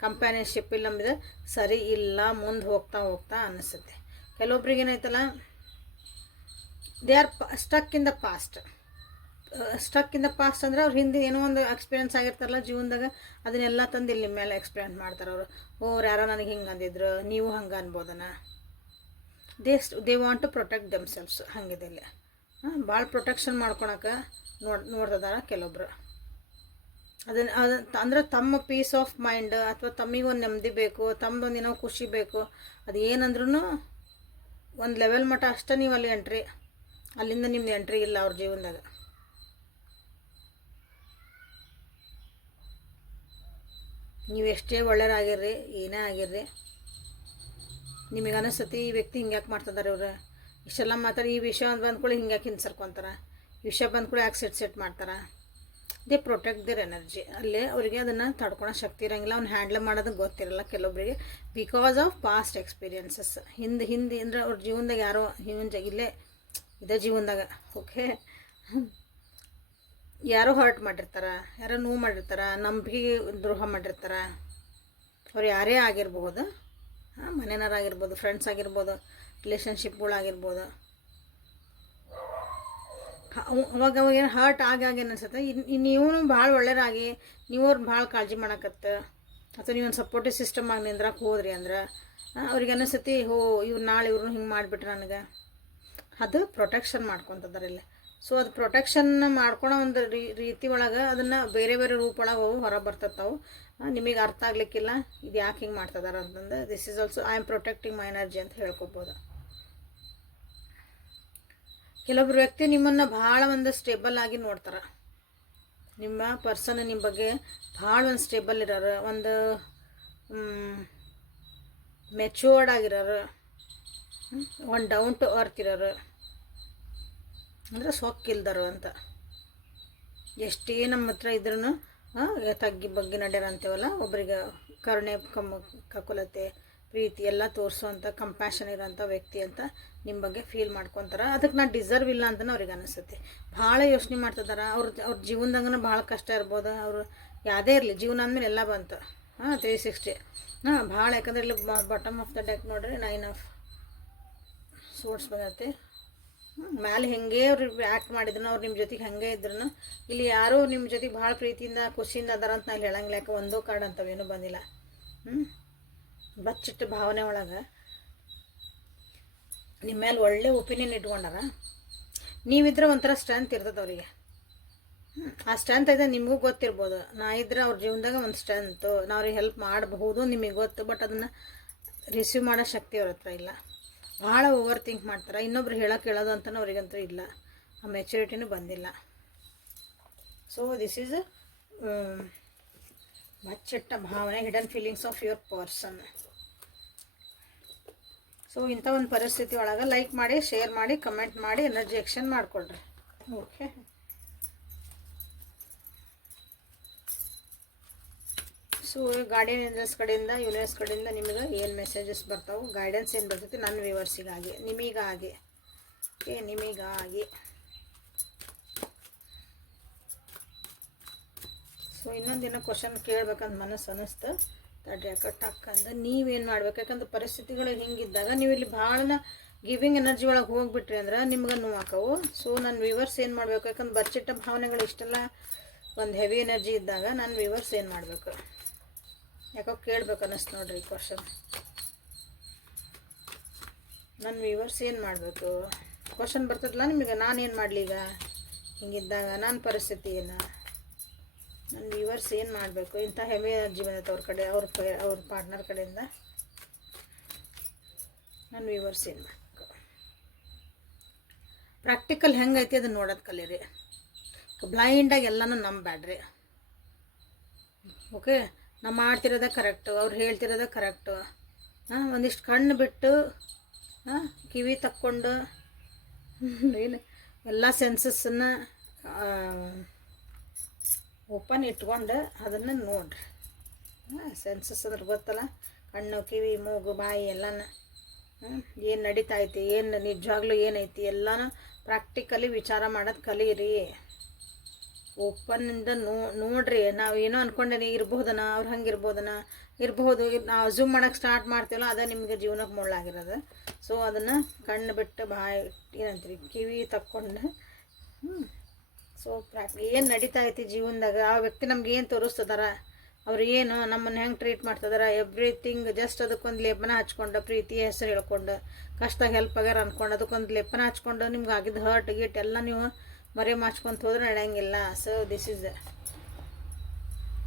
ಕಂಪ್ಯಾನಿಯನ್ಶಿಪ್ ಇಲ್ಲ ನಮ್ದು. ಸರಿ ಇಲ್ಲ, ಮುಂದೆ ಹೋಗ್ತಾ ಹೋಗ್ತಾ ಅನ್ನಿಸುತ್ತೆ ಕೆಲವೊಬ್ರಿಗೆ ಏನಾಯ್ತಲ್ಲ they are stuck in the past stuck in the past ಅಂದ್ರೆ ಅವ್ರು ಹಿಂದೆ ಏನೋ ಒಂದು ಎಕ್ಸ್ಪೀರಿಯನ್ಸ್ ಆಗಿರ್ತಾರಲ್ಲ ಜೀವನದಾಗ, ಅದನ್ನೆಲ್ಲ ತಂದು ಇಲ್ಲಿ ಮೇಲೆ ಎಕ್ಸ್ಪೀರಿಯನ್ಸ್ ಮಾಡ್ತಾರೆ ಅವರು. ಓರ್ ಯಾರೋ ನನಗೆ ಹಿಂಗೆ ಅಂದಿದ್ರು, ನೀವು ಹಂಗೆ ಅನ್ಬೋದನ? They they want to protect themselves ಹಂಗಿದೆ ಇಲ್ಲಿ. ಹಾಂ ಭಾಳ ಪ್ರೊಟೆಕ್ಷನ್ ಮಾಡ್ಕೊಳಕ್ಕೆ ನೋಡಿ, ನೋಡ್ತದಾರ ಕೆಲವೊಬ್ರು. ಅದನ್ನ ಅದು, ಅಂದ್ರೆ ತಮ್ಮ ಪೀಸ್ ಆಫ್ ಮೈಂಡ್ ಅಥವಾ ತಮ್ಮಿಗೊಂದು ನೆಮ್ಮದಿ ಬೇಕು ತಮ್ಮದೊಂದು ಏನೋ ಖುಷಿ ಬೇಕು, ಅದು ಏನಂದ್ರೂ ಒಂದು ಲೆವೆಲ್ ಮಟ್ಟ ಅಷ್ಟೇ ನೀವು ಅಲ್ಲಿ ಎಂಟ್ರಿ ಅಲ್ಲಿಂದ ನಿಮ್ದು ಎಂಟ್ರಿ ಇಲ್ಲ ಅವ್ರ ಜೀವನದಾಗ. ನೀವು ಎಷ್ಟೇ ಒಳ್ಳೆಯರಾಗಿರ್ರಿ ಏನೇ ಆಗಿರ್ರಿ, ನಿಮಗೆ ಅನಿಸ್ತತಿ ಈ ವ್ಯಕ್ತಿ ಹಿಂಗ್ಯಾಕೆ ಮಾಡ್ತಿದ್ದಾರೆ ಇವ್ರು? ಇಷ್ಟೆಲ್ಲ ಮಾತಾಡಿ ಈ ವಿಷಯ ಬಂದ್ಕೊಳ್ಳಿ ಹಿಂಗ್ಯಾಕೆ ಹಿಂಗೆ ಸರ್ಕೊಂತಾರೆ? ವಿಷಯ ಬಂದ್ಕೊಳ್ಳಿ ಯಾಕೆ ಸೆಟ್ ಸೆಟ್ ಮಾಡ್ತಾರೆ? ದೇ ಪ್ರೊಟೆಕ್ಟ್ ದೇರ್ ಎನರ್ಜಿ ಅಲ್ಲಿ ಅವರಿಗೆ ಅದನ್ನು ತಡ್ಕೊಳೋ ಶಕ್ತಿ ಇರೋಂಗಿಲ್ಲ. ಅವ್ನು ಹ್ಯಾಂಡಲ್ ಮಾಡೋದು ಗೊತ್ತಿರಲ್ಲ ಕೆಲವೊಬ್ಬರಿಗೆ ಬಿಕಾಸ್ ಆಫ್ ಪಾಸ್ಟ್ ಎಕ್ಸ್ಪೀರಿಯನ್ಸಸ್ ಹಿಂದೆ ಹಿಂದೆ ಅಂದರೆ ಅವ್ರ ಜೀವನದಾಗ ಯಾರೋ ಹಿಂಗೆ ಜ ಇಲ್ಲೇ, ಇದೇ ಜೀವನದಾಗ ಓಕೆ ಯಾರೋ ಹರ್ಟ್ ಮಾಡಿರ್ತಾರೆ, ಯಾರೋ ನೋವು ಮಾಡಿರ್ತಾರೆ, ನಂಬಿಕೆ ದ್ರೋಹ ಮಾಡಿರ್ತಾರೆ, ಅವ್ರು ಯಾರೇ ಆಗಿರ್ಬೋದು, ಹಾಂ ಮನೆಯವರಾಗಿರ್ಬೋದು ಫ್ರೆಂಡ್ಸ್ ಆಗಿರ್ಬೋದು ರಿಲೇಷನ್ಶಿಪ್ಗಳಾಗಿರ್ಬೋದು ಅವಾಗ ಅವಾಗ ಏನು ಹರ್ಟ್ ಆಗಾಗ ಏನು ಅನ್ಸುತ್ತೆ? ನೀವು ಭಾಳ ಒಳ್ಳೆಯರಾಗಿ ನೀವು ಅವ್ರು ಭಾಳ ಕಾಳಜಿ ಮಾಡಕತ್ತ. ಅಥವಾ ನೀವೊಂದು ಸಪೋರ್ಟಿವ್ ಸಿಸ್ಟಮ್ ಆಗಿ ನಿಂದ್ರಕ್ಕೆ ಹೋದ್ರಿ ಅಂದ್ರೆ ಅವ್ರಿಗೆ ಅನಿಸತಿ ಹೋ, ಇವ್ರು ನಾಳೆ ಇವ್ರನ್ನ ಹಿಂಗೆ ಮಾಡಿಬಿಟ್ರೆ ನನಗೆ. ಅದು ಪ್ರೊಟೆಕ್ಷನ್ ಇಲ್ಲಿ. ಸೊ ಅದು ಪ್ರೊಟೆಕ್ಷನ್ ಮಾಡ್ಕೊಳೋ ಒಂದು ರೀತಿ ಒಳಗೆ ಅದನ್ನು ಬೇರೆ ಬೇರೆ ರೂಪ ಒಳಗೆ ಅವು ಹೊರ ಬರ್ತತ್ತವು ನಿಮಗೆ ಅರ್ಥ ಆಗ್ಲಿಕ್ಕಿಲ್ಲ ಇದು ಯಾಕೆ ಹಿಂಗೆ ಮಾಡ್ತದಾರ ಅಂತಂದು. This is also I am protecting my energy ಅಂತ ಹೇಳ್ಕೊಬೋದು. ಕೆಲವೊಬ್ರು ವ್ಯಕ್ತಿ ನಿಮ್ಮನ್ನು ಭಾಳ ಒಂದು ಸ್ಟೇಬಲ್ ಆಗಿ ನೋಡ್ತಾರೆ. ನಿಮ್ಮ ಪರ್ಸನ್ ನಿಮ್ಮ ಬಗ್ಗೆ ಭಾಳ ಒಂದು ಸ್ಟೇಬಲ್ ಇರೋರು, ಒಂದು ಮೆಚೂರ್ಡ್ ಆಗಿರೋರು ಒಂದು ಡೌನ್ ಟು ಅರ್ತ್ ಇರೋರು. ಅಂದರೆ ಸೊಕ್ಕಿಲ್ದರು ಅಂತ. ಎಷ್ಟೇ ನಮ್ಮ ಹತ್ರ ಇದ್ರೂ ತಗ್ಗಿ ಬಗ್ಗಿ ನಡ್ಯಾರ ಅಂತೀವಲ್ಲ ಒಬ್ಬರಿಗೆ ಕರುಣೆ ಕಮ್ಮ ಕಕುಲತೆ, ಪ್ರೀತಿ ಎಲ್ಲ ತೋರಿಸುವಂಥ ಕಂಪ್ಯಾಷನ್ ಇರೋಂಥ ವ್ಯಕ್ತಿ ಅಂತ ನಿಮ್ಮ ಬಗ್ಗೆ ಫೀಲ್ ಮಾಡ್ಕೊತಾರೆ. ಅದಕ್ಕೆ ನಾ ಡಿಸರ್ವ್ ಇಲ್ಲ ಅಂತಲೂ ಅವ್ರಿಗೆ ಅನಿಸುತ್ತೆ. ಭಾಳ ಯೋಚನೆ ಮಾಡ್ತಿದ್ದಾರೆ ಅವ್ರ ಅವ್ರ ಜೀವನದಾಗನ ಭಾಳ ಕಷ್ಟ ಇರ್ಬೋದು. ಅವರು ಯಾವುದೇ ಇರಲಿ, ಜೀವನ ಅಂದಮೇಲೆ ಎಲ್ಲ ಬಂತು. ಹಾಂ ತ್ರೀ ಸಿಕ್ಸ್ಟಿ ಹಾಂ, ಭಾಳ ಯಾಕಂದ್ರೆ ಇಲ್ಲಿ ಬಾಟಮ್ ಆಫ್ ದ ಡೆಕ್ ನೋಡ್ರಿ ನೈನ್ ಆಫ್ ಸೂಟ್ಸ್ ಬಂದೈತಿ. ಮ್ಯಾಲೆ ಹೆಂಗೆ ಅವ್ರು ಆ್ಯಕ್ಟ್ ಮಾಡಿದ್ರು ಅವ್ರು ನಿಮ್ಮ ಜೊತೆಗೆ ಹಾಗೆ ಇದ್ರು ಇಲ್ಲಿ ಯಾರೂ ನಿಮ್ಮ ಜೊತೆಗೆ ಭಾಳ ಪ್ರೀತಿಯಿಂದ, ಖುಷಿಯಿಂದ ಅದಾರ ಅಂತ ನಾನು ಹೇಳಂಗಿಲ್ಲ. ಯಾಕೆ ಒಂದೋ ಕಾರ್ಡ್ ಅಂತವೇನೂ ಬಂದಿಲ್ಲ. ಹ್ಞೂ ಬಚ್ಚಿಟ್ಟು ಭಾವನೆ ಒಳಗೆ. ನಿಮ್ಮ ಮೇಲೆ ಒಳ್ಳೆ ಒಪಿನಿಯನ್ ಇಟ್ಕೊಂಡಾರ? ನೀವಿದ್ರೆ ಒಂಥರ ಸ್ಟ್ರೆಂತ್ ಇರ್ತದೆ ಅವರಿಗೆ. ಆ ಸ್ಟ್ರೆಂತ್ ಇದೆ ನಿಮಗೂ ಗೊತ್ತಿರ್ಬೋದು. ನಾ ಇದ್ರೆ ಅವ್ರ ಜೀವನದಾಗ ಒಂದು ಸ್ಟ್ರೆಂತು ನಾವು ಅವ್ರಿಗೆ ಹೆಲ್ಪ್ ಮಾಡಬಹುದು ನಿಮಗೆ ಗೊತ್ತು ಬಟ್ ಅದನ್ನು ರಿಸೀವ್ ಮಾಡೋ ಶಕ್ತಿ ಅವ್ರ ಹತ್ರ ಇಲ್ಲ. ಭಾಳ ಓವರ್ ಥಿಂಕ್ ಮಾಡ್ತಾರೆ. ಇನ್ನೊಬ್ರು ಹೇಳೋಕೆ ಹೇಳೋದು ಅಂತಲೂ ಅವ್ರಿಗಂತೂ ಇಲ್ಲ. ಆ ಮೆಚುರಿಟಿನೂ ಬಂದಿಲ್ಲ. ಸೊ ದಿಸ್ ಈಸ್ ಮಚ್ಚಿಟ್ಟ ಭಾವನೆ hidden feelings of your person so ಇಂಥ ಒಂದು ಪರಿಸ್ಥಿತಿ ಒಳಗೆ ಲೈಕ್ ಮಾಡಿ ಶೇರ್ ಮಾಡಿ ಕಮೆಂಟ್ ಮಾಡಿ ಎನರ್ಜಿ ಎಕ್ಷನ್ ಮಾಡಿಕೊಡ್ರಿ ಓಕೆ ಸೊ ಗಾರ್ಡಿಯನ್ ಏಂಜಲ್ಸ್ ಕಡೆಯಿಂದ ಯೂನಿವರ್ಸ್ ಕಡೆಯಿಂದ ನಿಮಗೆ ಏನು ಮೆಸೇಜಸ್ ಬರ್ತಾವೆ ಗೈಡೆನ್ಸ್ ಏನು ಬರ್ತೈತಿ ನನ್ನ ವ್ಯೂವರ್ಸಿಗಾಗಿ ನಿಮಗಾಗಿ. ಓಕೆ ನಿಮಗಾಗಿ. ಸೊ ಇನ್ನೊಂದಿನ ಕ್ವಶನ್ ಕೇಳ್ಬೇಕಂತ ಮನಸ್ಸು ಅನ್ನಿಸ್ತು. ತಡ್ರಿ ಯಾಕೆ ಟಕ್ ಅಂದ. ನೀವೇನು ಮಾಡ್ಬೇಕು? ಯಾಕಂದ್ರೆ ಪರಿಸ್ಥಿತಿಗಳು ಹಿಂಗಿದ್ದಾಗ ನೀವು ಇಲ್ಲಿ ಭಾಳ ಗಿವಿಂಗ್ ಎನರ್ಜಿ ಒಳಗೆ ಹೋಗ್ಬಿಟ್ರಿ ಅಂದ್ರೆ ನಿಮ್ಗೆ ನೋವು ಆಕವು ಸೊ ನನ್ನ ವಿವರ್ಸ್ ಏನು ಮಾಡಬೇಕು? ಯಾಕಂದ್ರೆ ಬಚ್ಚಿಟ್ಟ ಭಾವನೆಗಳು ಇಷ್ಟೆಲ್ಲ ಒಂದು ಹೆವಿ ಎನರ್ಜಿ ಇದ್ದಾಗ ನನ್ನ ವಿವರ್ಸ್ ಏನು ಮಾಡಬೇಕು? ಯಾಕೋ ಕೇಳ್ಬೇಕು ಅನ್ನಿಸ್ತು ನೋಡ್ರಿ ಕ್ವಶನ್ ನನ್ನ ವಿವರ್ಸ್ ಏನು ಮಾಡಬೇಕು? ಕ್ವಶನ್ ಬರ್ತದಲ್ಲ ನಿಮಗೆ? ನಾನು ಏನು ಮಾಡಲಿ ಈಗ? ಹಿಂಗಿದ್ದಾಗ ನನ್ನ ಪರಿಸ್ಥಿತಿ ಏನು? ನನ್ನ ವ್ಯೂವರ್ಸ್ ಏನು ಮಾಡಬೇಕು? ಇಂಥ ಹೆವಿ ಅರ್ಜಿ ಬಂದೈತೆ ಅವ್ರ ಕಡೆ, ಅವ್ರ ಕ ಅವ್ರ ಪಾರ್ಟ್ನರ್ ಕಡೆಯಿಂದ. ನನ್ನ ವ್ಯೂವರ್ಸ್ ಏನು ಮಾಡಬೇಕು? ಪ್ರಾಕ್ಟಿಕಲ್ ಹೆಂಗೈತಿ ಅದನ್ನ ನೋಡೋದು ಕಲೀರಿ. ಬ್ಲೈಂಡಾಗಿ ಎಲ್ಲನೂ ನಂಬಬೇಡ್ರಿ ಓಕೆ ನಾವು ಮಾಡ್ತಿರೋದೇ ಕರೆಕ್ಟು ಅವ್ರು ಹೇಳ್ತಿರೋದೇ ಕರೆಕ್ಟು ಹಾಂ, ಒಂದಿಷ್ಟು ಕಣ್ಣು ಬಿಟ್ಟು, ಹಾಂ, ಕಿವಿ ತಕ್ಕೊಂಡು, ಏನು, ಎಲ್ಲ ಸೆನ್ಸಸ್ಸನ್ನು ಓಪನ್ ಇಟ್ಕೊಂಡು ಅದನ್ನು ನೋಡ್ರಿ. ಸೆನ್ಸಸ್ ಅಂದ್ರೆ ಗೊತ್ತಲ್ಲ? ಕಣ್ಣು, ಕಿವಿ, ಮೂಗು, ಬಾಯಿ ಎಲ್ಲನ. ಏನು ನಡೀತಾ ಐತಿ, ಏನು ನಿಜವಾಗ್ಲೂ ಏನೈತಿ ಎಲ್ಲನೂ ಪ್ರಾಕ್ಟಿಕಲಿ ವಿಚಾರ ಮಾಡೋದು ಕಲೀರಿ. ಓಪನ್ನಿಂದ ನೋ, ನೋಡ್ರಿ. ನಾವು ಏನೋ ಅಂದ್ಕೊಂಡೇನೆ ಇರ್ಬೋದನ, ಅವ್ರು ಹಂಗೆ ಇರ್ಬೋದನ ಇರ್ಬೋದು ನಾವು ಝೂಮ್ ಮಾಡೋಕೆ ಸ್ಟಾರ್ಟ್ ಮಾಡ್ತೀವಲ್ಲ, ಅದೇ ನಿಮಗೆ ಜೀವನಕ್ಕೆ ಮುಳ್ಳಾಗಿರೋದು ಸೊ ಅದನ್ನು ಕಣ್ಣು ಬಿಟ್ಟು ಬಾಯಿ, ಏನಂತೀರಿ, ಕಿವಿ ತಕ್ಕೊಂಡು ಸೊ ಪ್ರಾಕ್ ಏನು ನಡೀತಾ ಐತಿ ಜೀವನದಾಗ? ಆ ವ್ಯಕ್ತಿ ನಮ್ಗೆ ಏನು ತೋರಿಸ್ತದಾರ? ಅವ್ರು ಏನು ನಮ್ಮನ್ನು ಹೆಂಗೆ ಟ್ರೀಟ್ ಮಾಡ್ತದಾರ? ಎವ್ರಿಥಿಂಗ್ ಜಸ್ಟ್ ಅದಕ್ಕೊಂದು ಲೇಪನ ಹಚ್ಕೊಂಡು ಪ್ರೀತಿ ಹೆಸರು ಹೇಳ್ಕೊಂಡು ಕಷ್ಟ ಹೆಲ್ಪ್ ಆಗ್ಯಾರ ಅಂದ್ಕೊಂಡು ಅದಕ್ಕೊಂದು ಲೇಪನ ಹಚ್ಕೊಂಡು ನಿಮ್ಗೆ ಆಗಿದ್ದು ಹರ್ಟ್ ಗೀಟ್ ಎಲ್ಲ ನೀವು ಮರೆ ಮಾಡ್ಸ್ಕೊಂತ ಹೋದ್ರೆ ನಡೆಯಂಗಿಲ್ಲ. So this is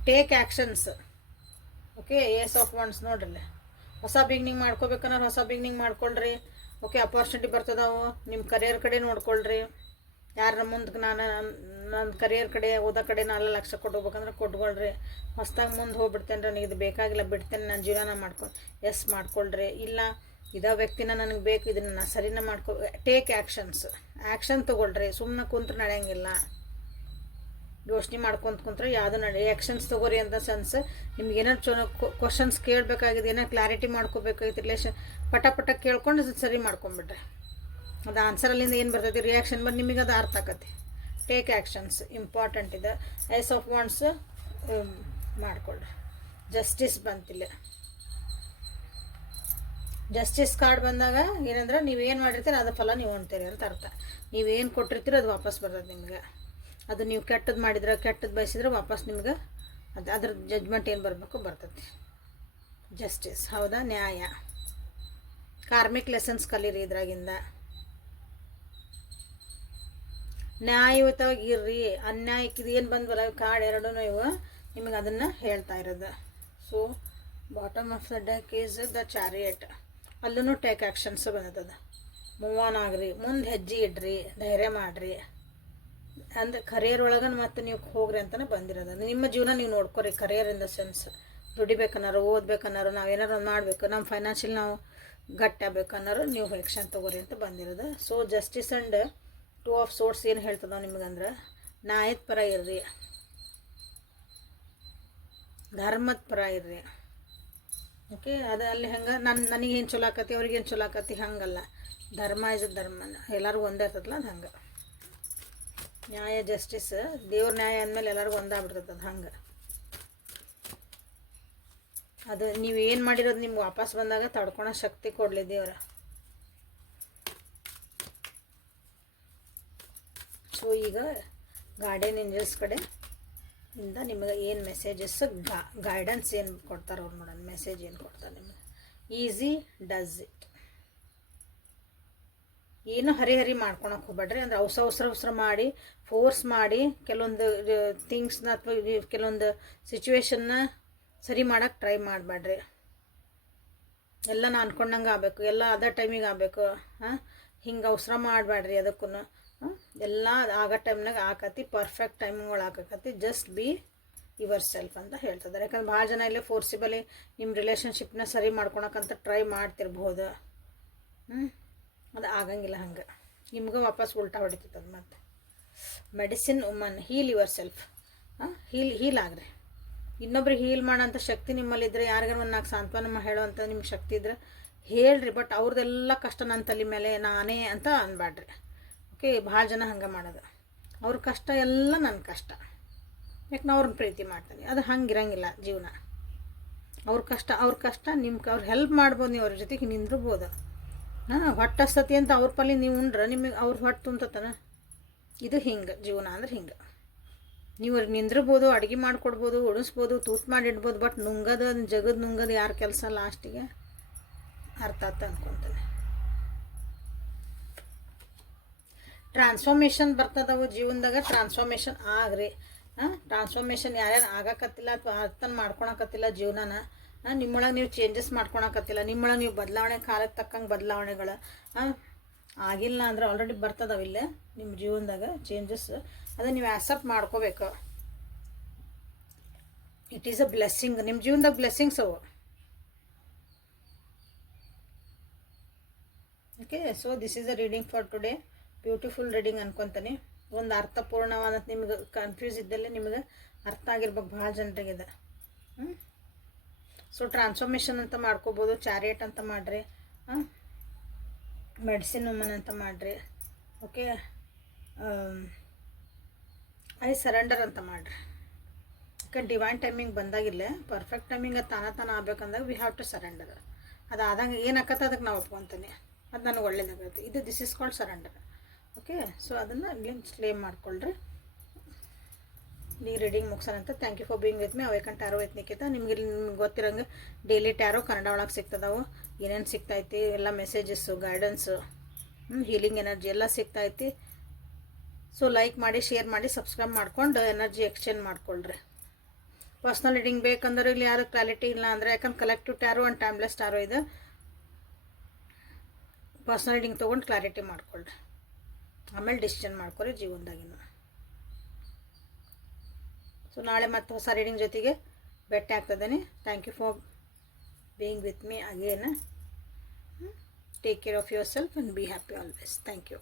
take actions okay ace of wands ನೋಡ್ರಿ. ಹೊಸ ಬಿಗ್ನಿಂಗ್ ಮಾಡ್ಕೋಬೇಕನ್ನೋರು ಹೊಸ ಬಿಗ್ನಿಂಗ್ ಮಾಡ್ಕೊಳ್ರಿ. ಓಕೆ ಅಪಾರ್ಚುನಿಟಿ ಬರ್ತದವು. ನಿಮ್ಮ ಕರಿಯರ್ ಕಡೆ ನೋಡ್ಕೊಳ್ರಿ. ಯಾರ ಮುಂದಕ್ಕೆ ನಾನು ನನ್ನ ಕರಿಯರ್ ಕಡೆ, ಓದೋ ಕಡೆ ನಾಲ್ಕು ಲಕ್ಷ ಕೊಟ್ಟು ಹೋಗ್ಬೇಕಂದ್ರೆ ಕೊಟ್ಕೊಳ್ರಿ. ಹೊಸ್ದಾಗಿ ಮುಂದೆ ಹೋಗ್ಬಿಡ್ತೇನೆ ನನಗೆ ಇದು ಬೇಕಾಗಿಲ್ಲ, ಬಿಡ್ತೇನೆ ನಾನು ಜೀವನ ಮಾಡ್ಕೊ, ಎಸ್ ಮಾಡ್ಕೊಳ್ರಿ. ಇಲ್ಲ, ಇದೇ ವ್ಯಕ್ತಿನ ನನಗೆ ಬೇಕು, ಇದನ್ನು ನಾನು ಸರಿನ ಮಾಡ್ಕೊ ಟೇಕ್ ಆ್ಯಕ್ಷನ್ಸ್ ಆ್ಯಕ್ಷನ್ ತೊಗೊಳ್ರಿ. ಸುಮ್ಮನೆ ಕುಂತ್ರೆ ನಡೆಯಂಗಿಲ್ಲ. ಯೋಚನೆ ಮಾಡ್ಕೊಂತ ಕುಂತ್ರೆ ಯಾವುದು ನಡೆ ಆ್ಯಕ್ಷನ್ಸ್ ತೊಗೋರಿ ಅಂತ ಸೆನ್ಸ್ ನಿಮ್ಗೆ ಏನಾರು ಚಲೋ ಕ್ವಶನ್ಸ್ ಕೇಳಬೇಕಾಗಿದೆ ಏನೋ ಕ್ಲಾರಿಟಿ ಮಾಡ್ಕೋಬೇಕಾಗಿತ್ತು ರಿಲೇಷನ್ ಪಟ ಪಟ ಕೇಳ್ಕೊಂಡು ಸರಿ ಮಾಡ್ಕೊಂಬಿಡ್ರಿ. ಅದು ಆನ್ಸರಲ್ಲಿಂದ ಏನು ಬರ್ತೈತಿ? ರಿಯಾಕ್ಷನ್ ಬಂದು ನಿಮಗೆ ಅದು ಅರ್ಥ ಆಕತಿ. ಟೇಕ್ ಆ್ಯಕ್ಷನ್ಸ್ ಇಂಪಾರ್ಟೆಂಟ್ ಇದೆ. ಐಸ್ ಆಫ್ ವಾಂಡ್ಸ್ ಮಾಡಿಕೊಳ್ಳ್ರಿ ಜಸ್ಟಿಸ್ ಬಂತಿಲ್ಲ ಜಸ್ಟಿಸ್ ಕಾರ್ಡ್ ಬಂದಾಗ ಏನಂದ್ರೆ ನೀವೇನು ಮಾಡಿರ್ತೀರ ಅದು ಫಲ ನೀವು ಹೊಣ್ತೀರಿ ಅಂತ ಅರ್ಥ. ನೀವೇನು ಕೊಟ್ಟಿರ್ತೀರ ಅದು ವಾಪಸ್ ಬರ್ತದೆ ನಿಮ್ಗೆ. ಅದು ನೀವು ಕೆಟ್ಟದ್ದು ಮಾಡಿದ್ರೆ ಕೆಟ್ಟದ್ದು ಬಯಸಿದ್ರೆ ವಾಪಸ್ ನಿಮ್ಗೆ ಅದು ಅದ್ರ ಜಜ್ಮೆಂಟ್ ಏನು ಬರಬೇಕು ಬರ್ತೈತಿ. ಜಸ್ಟಿಸ್ ಹೌದಾ? ನ್ಯಾಯ. ಕಾರ್ಮಿಕ್ ಲೆಸನ್ಸ್ ಕಲೀರಿ ಇದ್ರಾಗಿಂದ. ನ್ಯಾಯಯುತವಾಗಿ ಇರ್ರಿ ಅನ್ಯಾಯಕ್ಕೆ ಇದು ಏನು ಬಂದ್ವಲ್ಲ ಕಾಡು ಎರಡೂ ಇವು ನಿಮಗೆ ಅದನ್ನು ಹೇಳ್ತಾ ಇರೋದು. So bottom of the deck is the chariot ಅಲ್ಲೂ ಟೇಕ್ ಆ್ಯಕ್ಷನ್ಸ್ ಬಂದದ. ಮೂವ್ ಆನ್ ಆಗ್ರಿ. ಮುಂದೆ ಹೆಜ್ಜೆ ಇಡ್ರಿ, ಧೈರ್ಯ ಮಾಡಿರಿ. ಅಂದ್ರೆ ಕರಿಯರ್ ಒಳಗೆ ಮತ್ತೆ ನೀವು ಹೋಗ್ರಿ ಅಂತಾನೆ ಬಂದಿರೋದು. ನಿಮ್ಮ ಜೀವನ ನೀವು ನೋಡ್ಕೊರಿ ಕರಿಯರ್ ಇನ್ ದ ಸೆನ್ಸ್ ದುಡಿಬೇಕನ್ನಾರು, ಓದ್ಬೇಕನ್ನಾರು, ನಾವು ಏನಾರು ಮಾಡಬೇಕು ನಮ್ಮ ಫೈನಾನ್ಷಿಯಲ್ ನಾವು ಗಟ್ಟಿ ನೀವು ಆ್ಯಕ್ಷನ್ ತೊಗೋರಿ ಅಂತ ಬಂದಿರೋದು. So justice and two of swords ಏನು ಹೇಳ್ತದ ನಿಮಗಂದ್ರೆ ನ್ಯಾಯದ ಪರ ಇರ್ರಿ. ಧರ್ಮದ ಪರ ಇರ್ರಿ. ಓಕೆ ಅದು ಅಲ್ಲಿ ಹೆಂಗೆ ನನ್ನ ನನಗೇನು ಚಲೋ ಆಕತಿ ಅವ್ರಿಗೇನು ಚಲೋ ಆಕತಿ ಹಂಗಲ್ಲ. ಧರ್ಮ ಇಸ್ ಧರ್ಮ ಎಲ್ಲರಿಗೂ ಒಂದೇ ಇರ್ತದಲ್ಲ ಅದು ಹಂಗೆ. ನ್ಯಾಯ ಜಸ್ಟಿಸ್ ದೇವ್ರ ನ್ಯಾಯ ಅಂದಮೇಲೆ ಎಲ್ಲರಿಗೂ ಒಂದಾಗ್ಬಿಡ್ತದೆ ಅದು ಹಂಗೆ. ಅದು ನೀವು ಏನು ಮಾಡಿರೋದು ನಿಮ್ಗೆ ವಾಪಸ್ ಬಂದಾಗ ತಡ್ಕೊಳೋ ಶಕ್ತಿ ಕೊಡಲಿ ದೇವ್ರ. ಸೊ, ಈಗ ಗಾರ್ಡನ್ ಏಂಜಲ್ಸ್ ಕಡೆ, ಇಂದ ನಿಮಗೆ ಏನು ಮೆಸೇಜಸ್ ಗೈಡೆನ್ಸ್ ಏನು ಕೊಡ್ತಾರೆ ಅವ್ರು ನೋಡೋಣ ಮೆಸೇಜ್ ಏನು ಕೊಡ್ತಾರೆ ನಿಮಗೆ? ಈಸಿ ಡಸ್ ಇಟ್ ಏನು ಹರಿ ಹರಿ ಮಾಡ್ಕೊಳಕ್ಕೆ ಹೋಗ್ಬೇಡ್ರಿ, ಅಂದ್ರೆ ಅವಸರ ಅವಸರ ಮಾಡಿ ಫೋರ್ಸ್ ಮಾಡಿ, ಕೆಲವೊಂದು ಥಿಂಗ್ಸ್ನ ಅಥವಾ ಕೆಲವೊಂದು ಸಿಚುವೇಶನ್ನ ಸರಿ ಮಾಡೋಕೆ ಟ್ರೈ ಮಾಡಬೇಡ್ರಿ. ಎಲ್ಲ ನಾನು ಅನ್ಕೊಂಡಂಗೆ ಆಗಬೇಕು, ಎಲ್ಲ ಅದೇ ಟೈಮಿಗೆ ಆಗಬೇಕು ಹಾಂ ಹಿಂಗೆ ಅವಸರ ಮಾಡಬೇಡ್ರಿ ಅದಕ್ಕೂ ಎಲ್ಲ ಆಗೋ ಟೈಮ್ನಾಗ ಹಾಕತಿ ಪರ್ಫೆಕ್ಟ್ ಟೈಮಿಂಗ್ ಆಕತಿ ಜಸ್ಟ್ ಬಿ ಯುವರ್ ಸೆಲ್ಫ್ ಅಂತ ಹೇಳ್ತಿದ್ದಾರೆ ಯಾಕಂದ್ರೆ ಭಾಳ ಜನ ಇಲ್ಲಿ ಫೋರ್ಸಿಬಲಿ ನಿಮ್ಮ ರಿಲೇಷನ್ಶಿಪ್ನ ಸರಿ ಮಾಡ್ಕೊಳಕ್ಕಂತ ಟ್ರೈ ಮಾಡ್ತಿರ್ಬೋದು. ಹ್ಞೂ ಅದು ಆಗಂಗಿಲ್ಲ ಹಂಗೆ. ನಿಮ್ಗೆ ವಾಪಸ್ ಉಲ್ಟಾ ಹೊಡಿತೈತೆ ಅದು ಮತ್ತೆ. Medicine woman heal your self ಹಾಂ? ಹೀಲ್ ಹೀಲ್ ಆಗ್ರಿ. ಇನ್ನೊಬ್ರಿಗೆ ಹೀಲ್ ಮಾಡೋಂಥ ಶಕ್ತಿ ನಿಮ್ಮಲ್ಲಿದ್ದರೆ ಯಾರಿಗಾರು ಒಂದು ನಾಲ್ಕು ಸಾಂತ್ವನ ಹೇಳೋವಂಥ ನಿಮ್ಗೆ ಶಕ್ತಿ ಇದ್ರೆ ಹೇಳ್ರಿ. ಬಟ್ ಅವ್ರದ್ದೆಲ್ಲ ಕಷ್ಟ ನನ್ನ ತಲೆ ಮೇಲೆ ನಾನೇ ಅಂತ ಅನ್ಬೇಡ್ರಿ ಓಕೆ ಭಾಳ ಜನ ಹಂಗೆ ಮಾಡೋದು. ಅವ್ರ ಕಷ್ಟ ಎಲ್ಲ ನನ್ನ ಕಷ್ಟ. ಯಾಕೆ ನಾ ಅವ್ರನ್ನ ಪ್ರೀತಿ ಮಾಡ್ತೀನಿ? ಅದು ಹಂಗಿರಂಗಿಲ್ಲ ಜೀವನ. ಅವ್ರ ಕಷ್ಟ ಅವ್ರ ಕಷ್ಟ ನಿಮ್ಗೆ ಅವ್ರು ಹೆಲ್ಪ್ ಮಾಡ್ಬೋದು ನೀವು ಅವ್ರ ಜೊತೆಗೆ ನಿಂದಿರ್ಬೋದು. ಹಾಂ, ಹೊಟ್ಟೆ ಸತಿ ಅಂತ ಅವ್ರ ಪಲ್ಲಿ ನೀವು ಉಂಡ್ರೆ, ನಿಮಗೆ ಅವ್ರ ಹೊಟ್ಟೆ ತುಂಬ್ತತನ? ಇದು ಹಿಂಗೆ, ಜೀವನ ಅಂದ್ರೆ ಹಿಂಗೆ. ನೀವು ಅವ್ರಿಗೆ ನಿಂದಿರ್ಬೋದು, ಅಡುಗೆ ಮಾಡಿಕೊಡ್ಬೋದು ಉಡಿಸ್ಬೋದು ಮಾಡಿ ಮಾಡಿಡ್ಬೋದು ಬಟ್ ನುಂಗದ, ಜಗದ್ ನುಂಗದು ಯಾರ ಕೆಲಸ ಲಾಸ್ಟಿಗೆ ಅರ್ಥ ಆತ ಅನ್ಕೊತೀನಿ. ಟ್ರಾನ್ಸ್ಫಾರ್ಮೇಷನ್ ಬರ್ತದವು ಜೀವನದಾಗ, ಟ್ರಾನ್ಸ್ಫಾರ್ಮೇಷನ್ ಆಗ್ರಿ. ಹಾಂ ಟ್ರಾನ್ಸ್ಫಾರ್ಮೇಷನ್ ಯಾರ್ಯಾರು ಆಗಕತ್ತಿಲ್ಲ ಅಥವಾ ಅರ್ಥನ ಮಾಡ್ಕೊಳಕತ್ತಿಲ್ಲ ಜೀವನನ ನಿಮ್ಮೊಳಗೆ ನೀವು ಚೇಂಜಸ್ ಮಾಡ್ಕೊಳಕತ್ತಿಲ್ಲ. ನಿಮ್ಮೊಳಗೆ ನೀವು ಬದಲಾವಣೆ ಕಾಲಕ್ಕೆ ತಕ್ಕಂಗೆ ಬದಲಾವಣೆಗಳು ಹಾಂ ಆಗಿಲ್ಲ ಅಂದ್ರೆ ಆಲ್ರೆಡಿ ಬರ್ತದವಿಲ್ಲ ನಿಮ್ಮ ಜೀವನದಾಗ ಚೇಂಜಸ್ ಅದನ್ನು ನೀವು ಆ್ಯಸೆಪ್ಟ್ ಮಾಡ್ಕೋಬೇಕು. ಇಟ್ ಈಸ್ ಅ ಬ್ಲೆಸ್ಸಿಂಗ್ ನಿಮ್ಮ ಜೀವನದಾಗ ಬ್ಲೆಸ್ಸಿಂಗ್ಸ್ ಅವು. Okay so this is a reading for today beautiful reading ಅನ್ಕೊತಾನೆ. ಒಂದು ಅರ್ಥಪೂರ್ಣವಾದ ನಿಮ್ಗೆ ಕನ್ಫ್ಯೂಸ್ ಇದ್ದಲ್ಲಿ ನಿಮಗೆ ಅರ್ಥ ಆಗಿರ್ಬೇಕು ಭಾಳ ಜನರಿಗಿದೆ. ಹ್ಞೂ ಸೊ ಟ್ರಾನ್ಸ್ಫಾರ್ಮೇಷನ್ ಅಂತ ಮಾಡ್ಕೋಬೋದು ಚಾರಿಯೇಟ್ ಅಂತ ಮಾಡಿರಿ. ಮೆಡಿಸಿನ್ ವುಮನ್ ಅಂತ ಮಾಡಿರಿ. ಓಕೆ ಐ ಸರೆಂಡರ್ ಅಂತ ಮಾಡಿರಿ. ಓಕೆ ಡಿವೈನ್ ಟೈಮಿಂಗ್ ಬಂದಾಗಿಲ್ಲ ಪರ್ಫೆಕ್ಟ್ ಟೈಮಿಂಗ್ ತಾನ ತಾನ ಆಗ್ಬೇಕಂದಾಗ ವಿ ಹ್ಯಾವ್ ಟು ಸರೆಂಡರ್ ಅದು ಆದಂಗೆ ಏನಾಗತ್ತೆ ಅದಕ್ಕೆ ನಾವು ಒಪ್ಕೊತೀನಿ. ಅದು ನನಗೆ ಒಳ್ಳೇದಾಗುತ್ತೆ. ಇದು this is called surrender okay so ಅದನ್ನು ಇಲ್ಲಿಂದ ಕ್ಲೇಮ್ ಮಾಡ್ಕೊಳ್ರಿ. ಈ reading ಮುಗಿಸೋಣಂತ thank you for being with me awaken tarot Nikhita ನಿಮ್ಗೆ ಇಲ್ಲಿ ನಿಮ್ಗೆ ಗೊತ್ತಿರೋಂಗೆ ಡೈಲಿ ಟ್ಯಾರೋ ಕನ್ನಡ ಒಳಗೆ ಸಿಗ್ತದವು. ಏನೇನು ಸಿಗ್ತೈತಿ? ಎಲ್ಲ ಮೆಸೇಜಸ್ಸು ಗೈಡೆನ್ಸು ಹೀಲಿಂಗ್ ಎನರ್ಜಿ ಎಲ್ಲ ಸಿಗ್ತೈತಿ. ಸೊ ಲೈಕ್ ಮಾಡಿ ಶೇರ್ ಮಾಡಿ ಸಬ್ಸ್ಕ್ರೈಬ್ ಮಾಡ್ಕೊಂಡು ಎನರ್ಜಿ ಎಕ್ಸ್ಚೇಂಜ್ ಮಾಡ್ಕೊಳ್ರಿ. ಪರ್ಸ್ನಲ್ ರೀಡಿಂಗ್ ಬೇಕಂದ್ರೆ ಇಲ್ಲಿ ಯಾರು ಕ್ವಾಲಿಟಿ ಇಲ್ಲ ಅಂದರೆ, ಯಾಕಂದ್ರೆ collective tarot and timeless tarot ಇದೆ. ಪರ್ಸ್ನಲ್ ರೀಡಿಂಗ್ ತೊಗೊಂಡು ಕ್ಲಾರಿಟಿ ಮಾಡ್ಕೊಳ್ರಿ. ಆಮೇಲೆ ಡಿಸಿಷನ್ ಮಾಡ್ಕೊರಿ ಜೀವನದಾಗಿನ. ಸೊ ನಾಳೆ ಮತ್ತೆ ಹೊಸ ರೀಡಿಂಗ್ ಜೊತೆಗೆ ಭೇಟಿ ಆಗ್ತದೇನೆ. Thank you for being with me again take care of your self and be happy always thank you